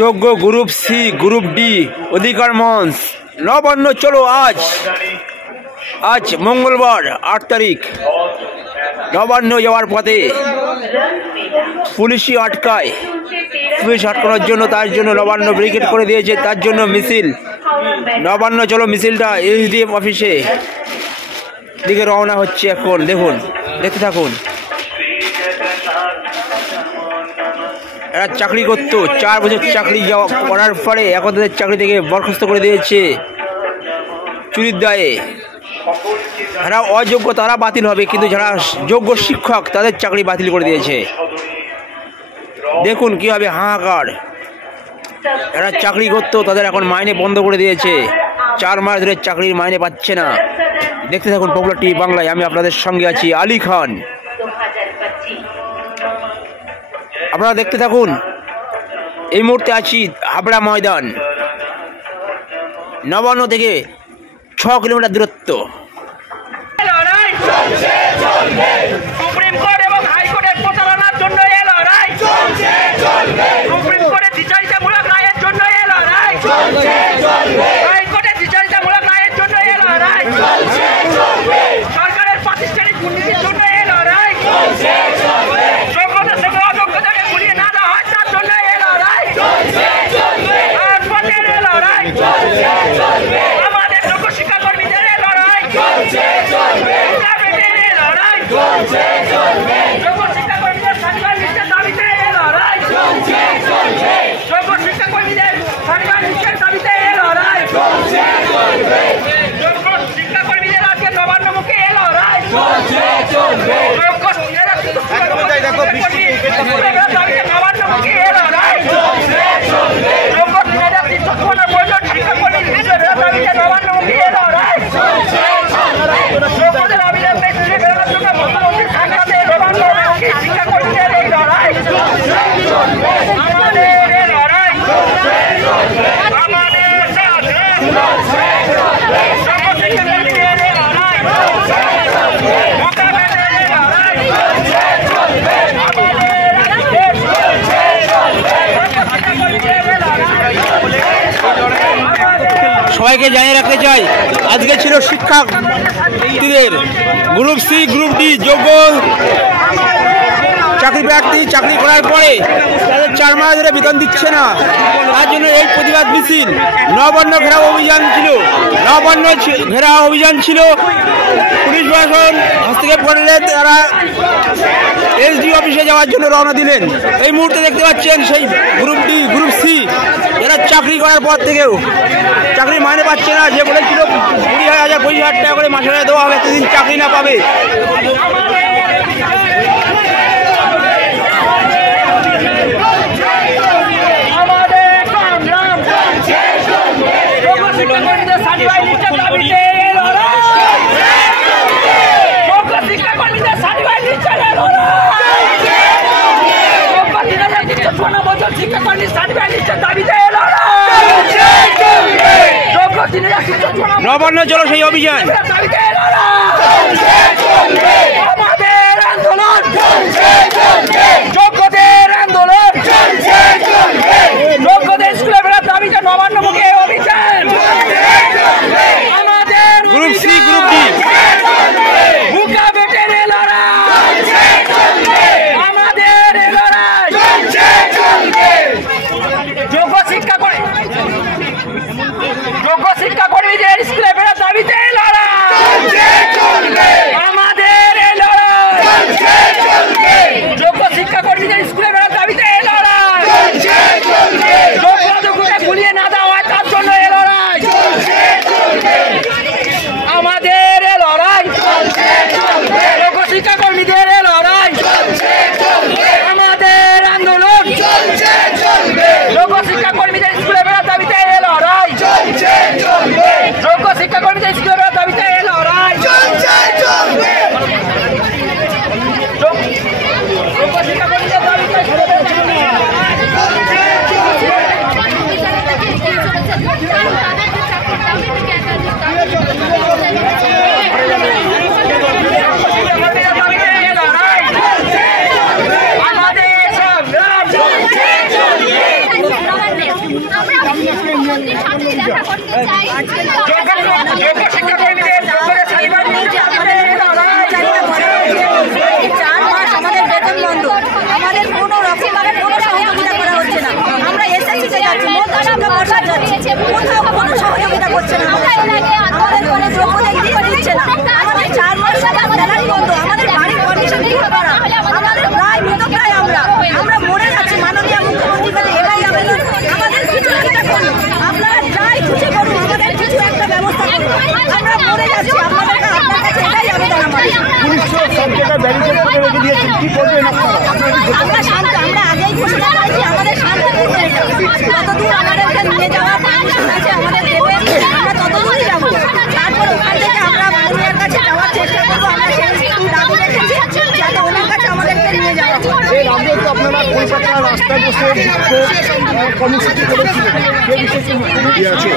যোগ্য group C, group D, অধিকার মঞ্চ, নবান্ন। চলো আজ মঙ্গলবার 8 তারিখ, নবান্ন যাওয়ার পথে পুলিশই আটকায়। পুলিশ আটকানোর জন্য, তার জন্য নবান্ন ব্রিগেড করে দিয়েছে, তার জন্য মিছিল। নবান্ন চলো মিছিলটা এসডিএম অফিসে দিকে রওনা হচ্ছে এখন। দেখুন, দেখতে থাকুন। এরা চাকরি করতো, 4 বছর চাকরি করার পরে এখন তাদের চাকরি থেকে বরখাস্ত করে দিয়েছে চুরির দায়ে। যারা অযোগ্য তারা বাতিল হবে, কিন্তু যারা যোগ্য শিক্ষক তাদের চাকরি বাতিল করে দিয়েছে। দেখুন কীভাবে হাহাকার। যারা চাকরি করতো তাদের এখন মাইনে বন্ধ করে দিয়েছে। 4 মাস ধরে চাকরির মাইনে পাচ্ছে না। দেখতে থাকুন পপুলার টিভি বাংলায়। আমি আপনাদের সঙ্গে আছি আলী খান। আপনারা দেখতে থাকুন। এই মুহূর্তে আছি হাবড়া ময়দান, নবান্ন থেকে 6 কিলোমিটার দূরত্ব। সুপ্রিম কোর্ট এবং হাইকোর্টের প্রচারণার জন্য এই লড়াই চলছে। সুপ্রিম কোর্টের দ্বিচারিতামূলক রায়ের জন্য এই লড়াই চলছে। হাইকোর্টের দ্বিচারিতামূলক রায়ের জন্য এই লড়াই চলছে। সরকারের প্রাতিষ্ঠানিক দুর্নীতির জন্য এই লড়াই চলছে। যোগ্যতা থেকে অযোগ্যতাকে ঘুরিয়ে না দেওয়া হয় তার জন্য এই লড়াই চলছে। রাজপথের এই লড়াই চলছে। আমাদের যোগ্য শিক্ষাকর্মীদের এই লড়াই চলছে। যোগ্য শিক্ষাকর্মীদের সার্টিফিকেট লিস্টের দাবিতে এই লড়াই চলছে। যোগ্য শিক্ষাকর্মীদের সার্টিফিকেট লিস্টের দাবিতে এই লড়াই চলছে। যোগ্য শিক্ষাকর্মীদের আজকে নবান্নমুখী এই লড়াই চলছে। যোগ্য দাবিতে নবান্নমুখী এই লড়াই চলছে। যোগ্য প্রয়োজন শিক্ষাকর্মী দাবিতে নবান্নমুখী এই লড়াই চলছে। যোগ্যদের আবেদন পেছনে বেরোনোর জন্য মুখ্যমন্ত্রী সাংবাদে নবান্নমুখী শিক্ষাকর্মীদের এই লড়াই চলছে। আমাদের এই লড়াই চলছে। আমাদের সাথে চলছে। যোগ্য শিক্ষাকর্মীদের এই লড়াই চলছে। মোকাবেলার এই লড়াই চলছে। আমাদের দেশ চলছে। যোগ্য শিক্ষাকর্মীদের এই লড়াই চলছে। সবাইকে জানিয়ে রাখতে চাই, আজকে ছিল শিক্ষার্থীদের গ্রুপ সি, গ্রুপ ডি যোগ্য চাকরি প্রার্থী চাকরি করার পরে তাদের 4 মাস ধরে বেতন দিচ্ছে না। তার জন্য এই প্রতিবাদ মিছিল। নবান্ন ঘেরাও অভিযান ছিল। নবান্ন ঘেরাও অভিযান ছিল। পুলিশ প্রশাসন হস্তক্ষেপ করলে তারা এসডি অফিসে যাওয়ার জন্য রওনা দিলেন। এই মুহূর্তে দেখতে পাচ্ছেন সেই গ্রুপ ডি, গ্রুপ সি এরা চাকরি করার পর থেকেও চাকরি মাইনে পাচ্ছে না। যে বলেছিল 20,000 25,000 টাকা করে মাসে দেওয়া হবে, এতদিন চাকরি না পাবে। নবান্ন চলো সেই অভিযান। আমাদের আন্দোলন যোগ্যদের আন্দোলন যোগ্যদের স্কুলে ফেরার দাবিতে নবান্নমুখী অভিযান। আমাদের গ্রুপ সি, গ্রুপ ডি বুকা বেটের লড়াই, আমাদের লড়াই যোগ্য শিক্ষাকর্মীদের স্কুলে ফেরার দাবিতে লড়াই, আমাদের লড়াই যোগ্য শিক্ষাকর্মীদের স্কুলে ফেরার দাবিতে লড়াই। কর্মসূচি করেছিলেন সে বিষয়ে কি মুখ্যমন্ত্রী আছে?